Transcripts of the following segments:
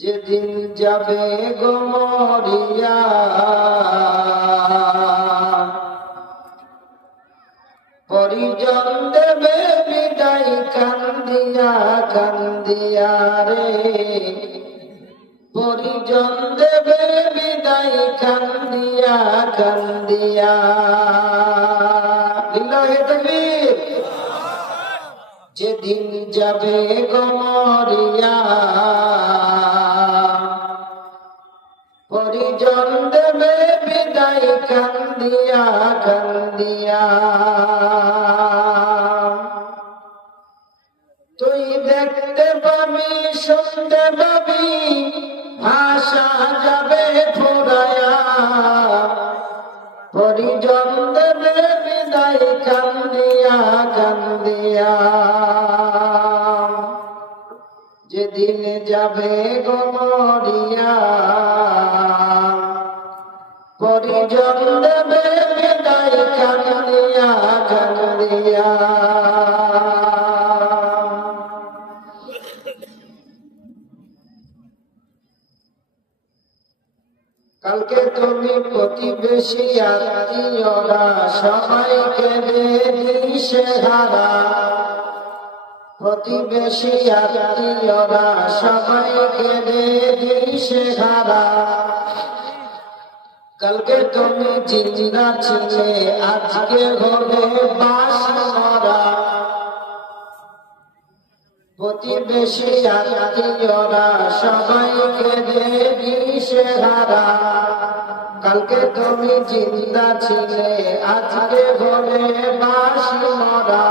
যেদিন যাবে গো মরিয়া পরিজন দেবে বিদায় কান্দিয়া কান্দিয়া রে পরিজন দেবে বিদায় কান্দিয়া কান্দিয়া লিল্লাহি তাকবীর। যেদিন যাবে গো মরিয়া পরিজন দেবে বিদায় কান্দিয়া কান্দিয়া তুই দেখতে পাবি শুনতে পাবি ভাষা যাবে ফুরায়া পরিজন দেবে বিদায় কান্দিয়া কান্দিয়া যেদিন যাবে গো মরিয়া পরিজন দেবে বিদায় কান্দিয়া কান্দিয়া কালকে তুমি প্রতিবেশী আত্মীয়রা সবাইকে দিশেহারা প্রতিবেশী আত্মীয়রা সবাইকে দিশেহারা কালকে তুমি জিন্দা ছিলে আজকে হলে বাস মরা প্রতিবেশী আত্মীয়রা সবাইকে দিশেহারা কালকে তুমি জিন্দা ছিলে আজকে হলে বাস মরা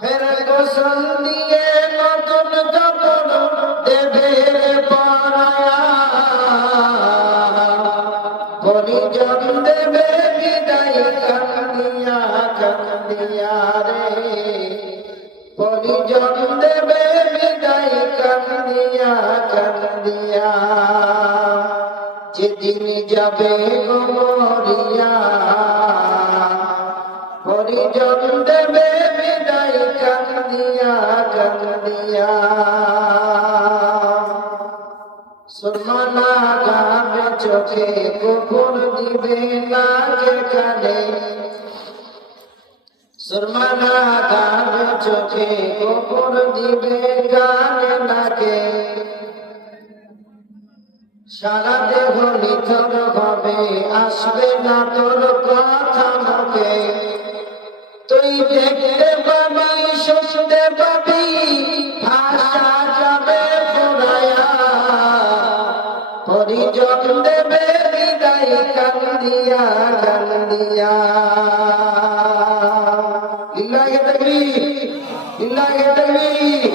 ফের গোসল দিয়ে নতুন কাপড় দেবে পরায়া পরিজন দেবে বিদায় কান্দিয়া কান্দিয়া রে পরিজন দেবে বিদায় কান্দিয়া কান্দিয়া যেদিন যাবে গো মরিয়া পরিজন দেবে বিদায় কান্দিয়া কান্দিয়া সুরমা লাগাবে চোখে কপুর দিবে নাকে কানে সুরমা লাগাবে চোখে কপুর দিবে গানে নাকে সারা দেহ নিথর হবে আসবে না তোর কথা মুখে তুই দেখতে পাবি শুনতে পাবি ভাষা যাবে ফুরায়া পরিজন দেবে বিদায় কান্দিয়া কান্দিয়া লিল্লাহি তাকবীর লিল্লাহি তাকবীর।